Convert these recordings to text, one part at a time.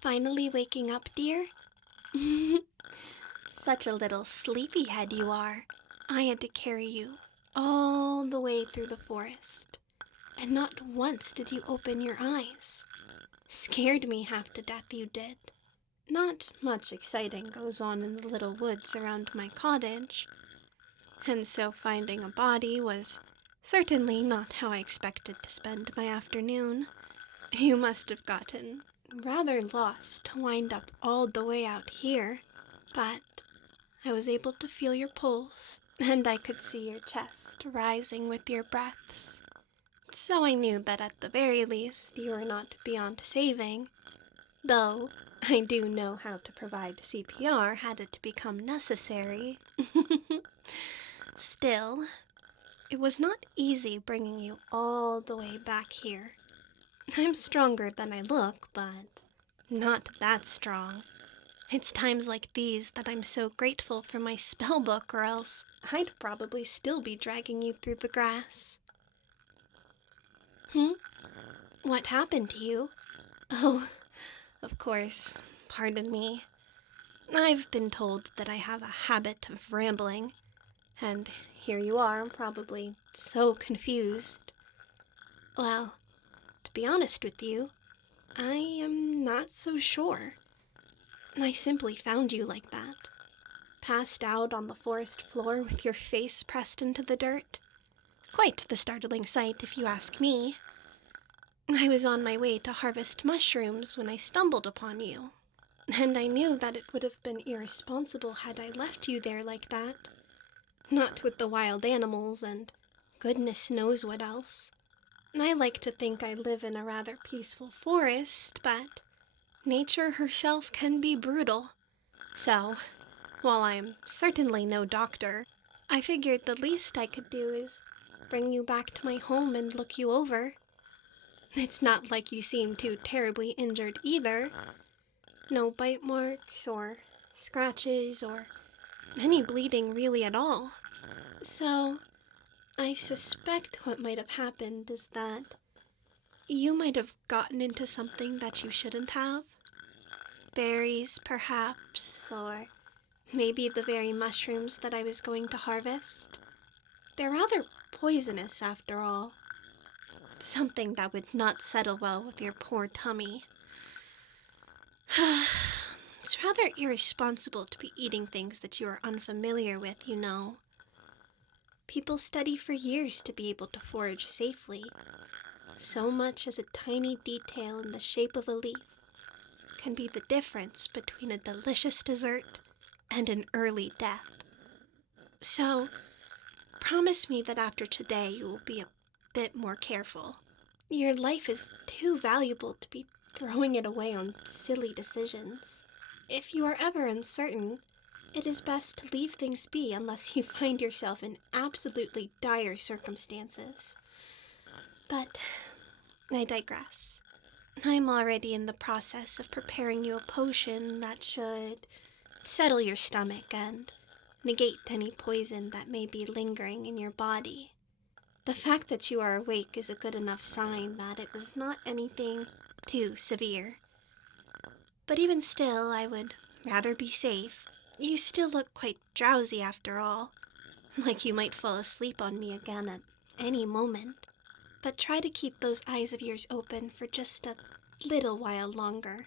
finally waking up, dear? Such a little sleepyhead you are. I had to carry you all the way through the forest, and not once did you open your eyes. Scared me half to death, you did. Not much exciting goes on in the little woods around my cottage, and so finding a body was certainly not how I expected to spend my afternoon. You must have gotten rather lost to wind up all the way out here, but I was able to feel your pulse, and I could see your chest rising with your breaths. So I knew that at the very least you were not beyond saving, though I do know how to provide CPR had it become necessary. Still, it was not easy bringing you all the way back here. I'm stronger than I look, but not that strong. It's times like these that I'm so grateful for my spell book, or else I'd probably still be dragging you through the grass. What happened to you? Oh, of course, pardon me. I've been told that I have a habit of rambling, and here you are, probably so confused. Well, to be honest with you, I am not so sure. I simply found you like that, passed out on the forest floor with your face pressed into the dirt. Quite the startling sight, if you ask me. I was on my way to harvest mushrooms when I stumbled upon you, and I knew that it would have been irresponsible had I left you there like that. Not with the wild animals and goodness knows what else. I like to think I live in a rather peaceful forest, but nature herself can be brutal. So, while I'm certainly no doctor, I figured the least I could do is bring you back to my home and look you over. It's not like you seem too terribly injured either. No bite marks or scratches or any bleeding really at all. So, I suspect what might have happened is that you might have gotten into something that you shouldn't have. Berries, perhaps, or maybe the very mushrooms that I was going to harvest. They're rather poisonous, after all. Something that would not settle well with your poor tummy. It's rather irresponsible to be eating things that you are unfamiliar with, you know. People study for years to be able to forage safely. So much as a tiny detail in the shape of a leaf can be the difference between a delicious dessert and an early death. So, promise me that after today you will be a bit more careful. Your life is too valuable to be throwing it away on silly decisions. If you are ever uncertain, it is best to leave things be unless you find yourself in absolutely dire circumstances. But I digress. I'm already in the process of preparing you a potion that should settle your stomach and negate any poison that may be lingering in your body. The fact that you are awake is a good enough sign that it was not anything too severe. But even still, I would rather be safe. You still look quite drowsy after all, like you might fall asleep on me again at any moment. But try to keep those eyes of yours open for just a little while longer.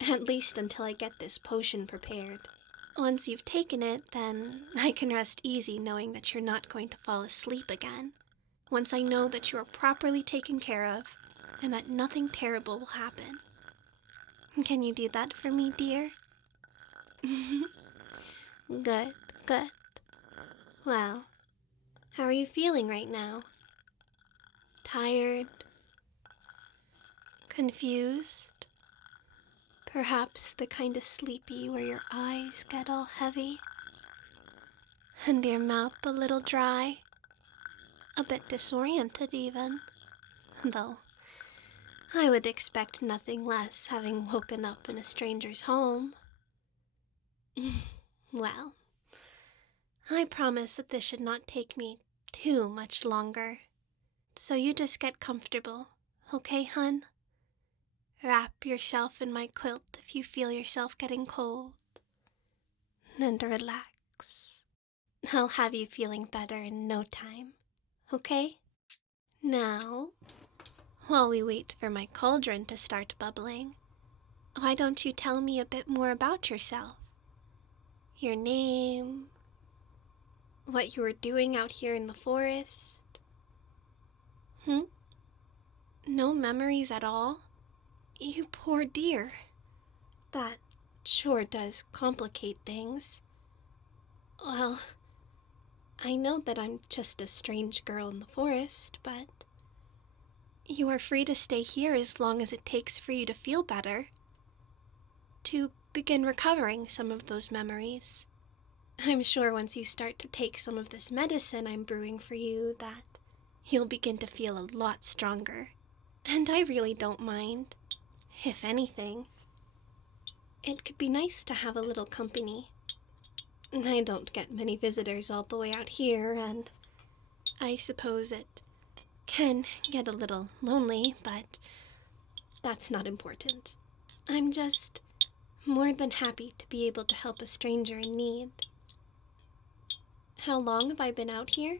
At least until I get this potion prepared. Once you've taken it, then I can rest easy knowing that you're not going to fall asleep again. Once I know that you are properly taken care of, and that nothing terrible will happen. Can you do that for me, dear? Good, good. Well, how are you feeling right now? Tired? Confused? Perhaps the kind of sleepy where your eyes get all heavy? And your mouth a little dry? A bit disoriented even, though I would expect nothing less having woken up in a stranger's home. Well, I promise that this should not take me too much longer. So you just get comfortable, okay, hun? Wrap yourself in my quilt if you feel yourself getting cold. And relax. I'll have you feeling better in no time. Okay? Now, while we wait for my cauldron to start bubbling, why don't you tell me a bit more about yourself? Your name, what you were doing out here in the forest? No memories at all? You poor dear. That sure does complicate things. Well, I know that I'm just a strange girl in the forest, but you are free to stay here as long as it takes for you to feel better. To begin recovering some of those memories. I'm sure once you start to take some of this medicine I'm brewing for you that you'll begin to feel a lot stronger. And I really don't mind. If anything, it could be nice to have a little company. I don't get many visitors all the way out here, and I suppose it can get a little lonely, but that's not important. I'm just more than happy to be able to help a stranger in need. How long have I been out here?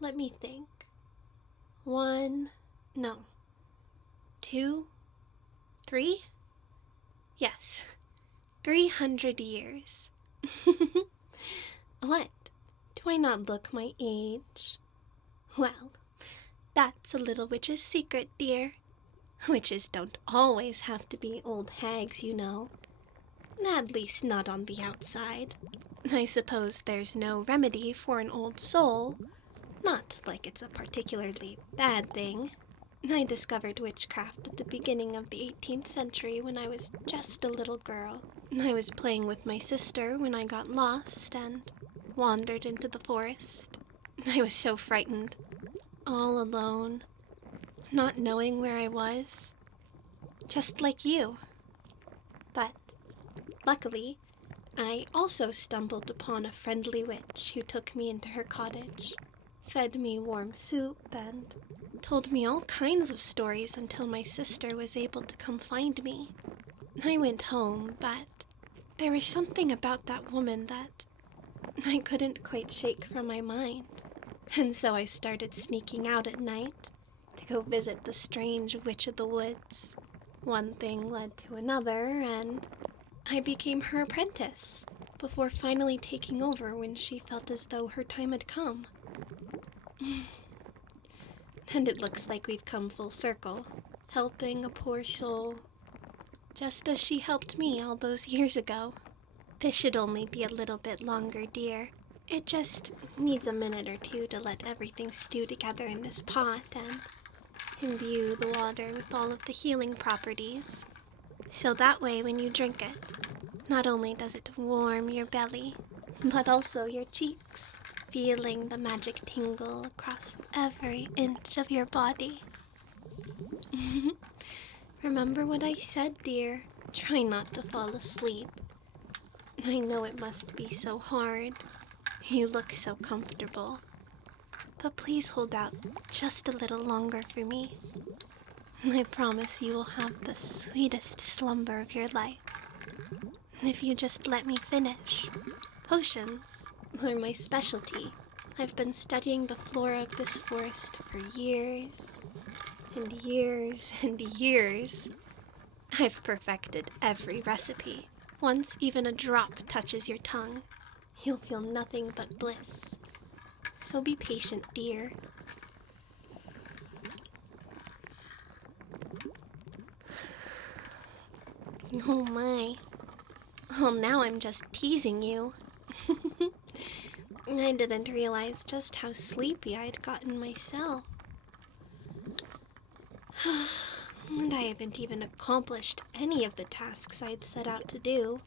Let me think. 2, 3? Yes, 300 years. What? Do I not look my age? Well, that's a little witch's secret, dear. Witches don't always have to be old hags, you know. At least not on the outside. I suppose there's no remedy for an old soul. Not like it's a particularly bad thing. I discovered witchcraft at the beginning of the 18th century when I was just a little girl. I was playing with my sister when I got lost and wandered into the forest. I was so frightened, all alone, not knowing where I was, just like you. But luckily, I also stumbled upon a friendly witch who took me into her cottage, fed me warm soup, and told me all kinds of stories until my sister was able to come find me. I went home, but there was something about that woman that I couldn't quite shake from my mind. And so I started sneaking out at night to go visit the strange witch of the woods. One thing led to another, and I became her apprentice, before finally taking over when she felt as though her time had come. And it looks like we've come full circle, helping a poor soul, just as she helped me all those years ago. This should only be a little bit longer, dear. It just needs a minute or two to let everything stew together in this pot and imbue the water with all of the healing properties. So that way when you drink it, not only does it warm your belly, but also your cheeks, feeling the magic tingle across every inch of your body. Remember what I said, dear. Try not to fall asleep. I know it must be so hard. You look so comfortable. But please hold out just a little longer for me. I promise you will have the sweetest slumber of your life. If you just let me finish. Potions are my specialty. I've been studying the flora of this forest for years and years and years. I've perfected every recipe. Once even a drop touches your tongue, you'll feel nothing but bliss. So be patient, dear. Oh my. Well, now I'm just teasing you. I didn't realize just how sleepy I'd gotten myself. And I haven't even accomplished any of the tasks I'd set out to do.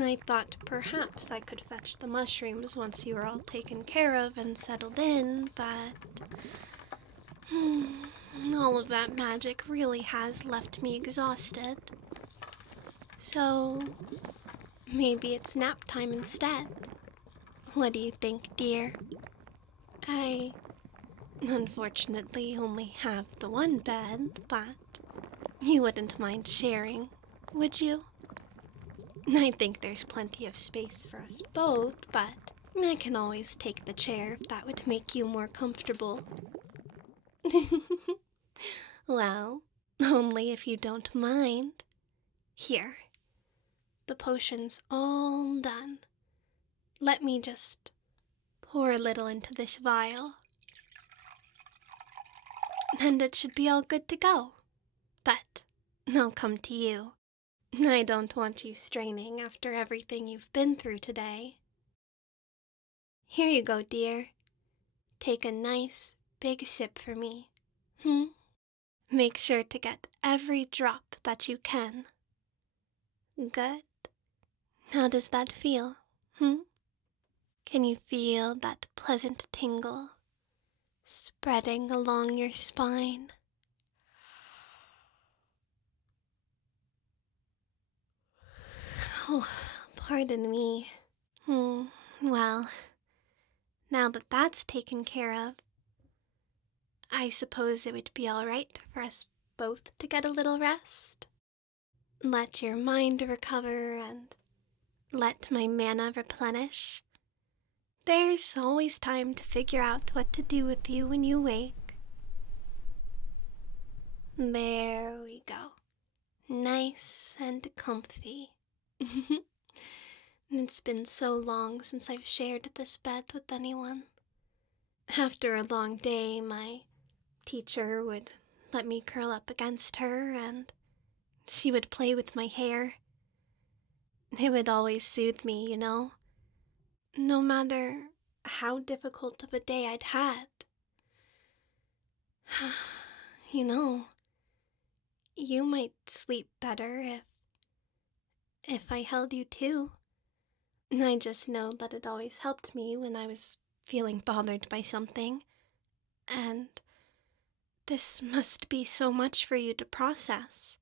I thought perhaps I could fetch the mushrooms once you were all taken care of and settled in, but all of that magic really has left me exhausted. So maybe it's nap time instead. What do you think, dear? I unfortunately only have the one bed, but you wouldn't mind sharing, would you? I think there's plenty of space for us both, but I can always take the chair if that would make you more comfortable. Well, only if you don't mind. Here, the potion's all done. Let me just pour a little into this vial, and it should be all good to go. But I'll come to you. I don't want you straining after everything you've been through today. Here you go, dear. Take a nice, big sip for me. Make sure to get every drop that you can. Good. How does that feel? Can you feel that pleasant tingle spreading along your spine? Oh, pardon me. Well, now that that's taken care of, I suppose it would be all right for us both to get a little rest. Let your mind recover and let my mana replenish. There's always time to figure out what to do with you when you wake. There we go. Nice and comfy. It's been so long since I've shared this bed with anyone. After a long day, my teacher would let me curl up against her and she would play with my hair. It would always soothe me, no matter how difficult of a day I'd had. You know, you might sleep better if I held you too. I just know that it always helped me when I was feeling bothered by something, and this must be so much for you to process,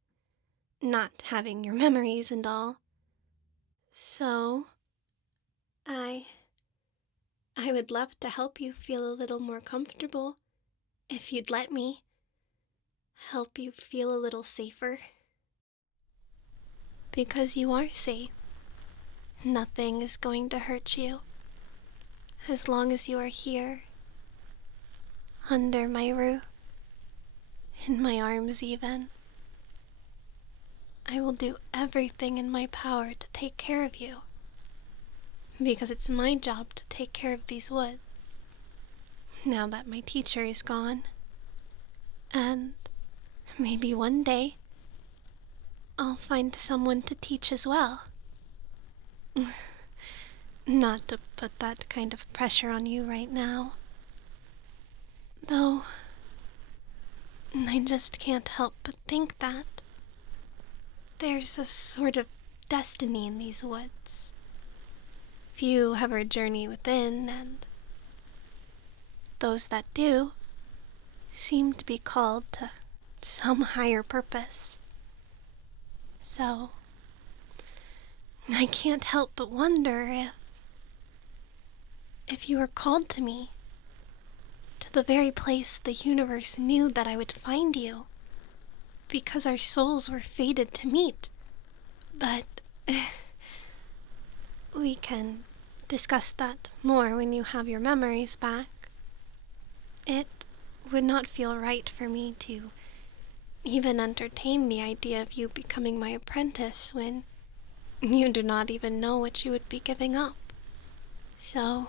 not having your memories and all. So, I would love to help you feel a little more comfortable, if you'd let me. Help you feel a little safer. Because you are safe. Nothing is going to hurt you. As long as you are here, under my roof, in my arms even. I will do everything in my power to take care of you. Because it's my job to take care of these woods, now that my teacher is gone. And maybe one day, I'll find someone to teach as well. Not to put that kind of pressure on you right now. Though, I just can't help but think that there's a sort of destiny in these woods. Few ever journey within, and those that do seem to be called to some higher purpose. So, I can't help but wonder if you were called to me, to the very place the universe knew that I would find you, because our souls were fated to meet. But we can discuss that more when you have your memories back. It would not feel right for me to even entertain the idea of you becoming my apprentice when you do not even know what you would be giving up. So,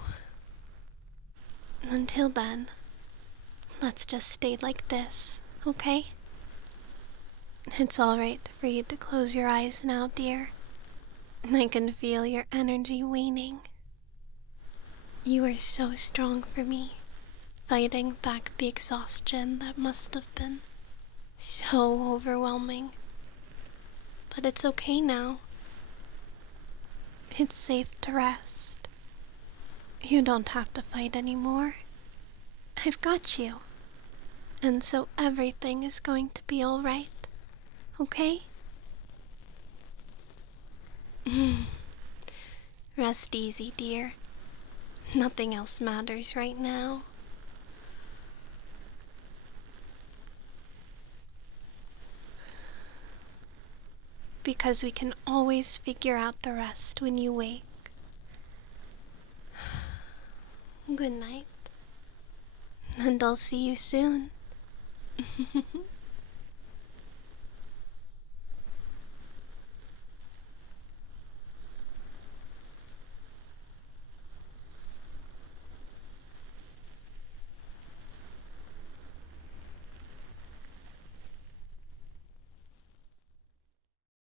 until then, let's just stay like this, okay? It's all right for you to close your eyes now, dear. I can feel your energy waning. You are so strong for me, fighting back the exhaustion that must have been so overwhelming. But it's okay now. It's safe to rest. You don't have to fight anymore. I've got you. And so everything is going to be all right. Okay? Rest easy, dear. Nothing else matters right now. because we can always figure out the rest when you wake. Good night, and I'll see you soon.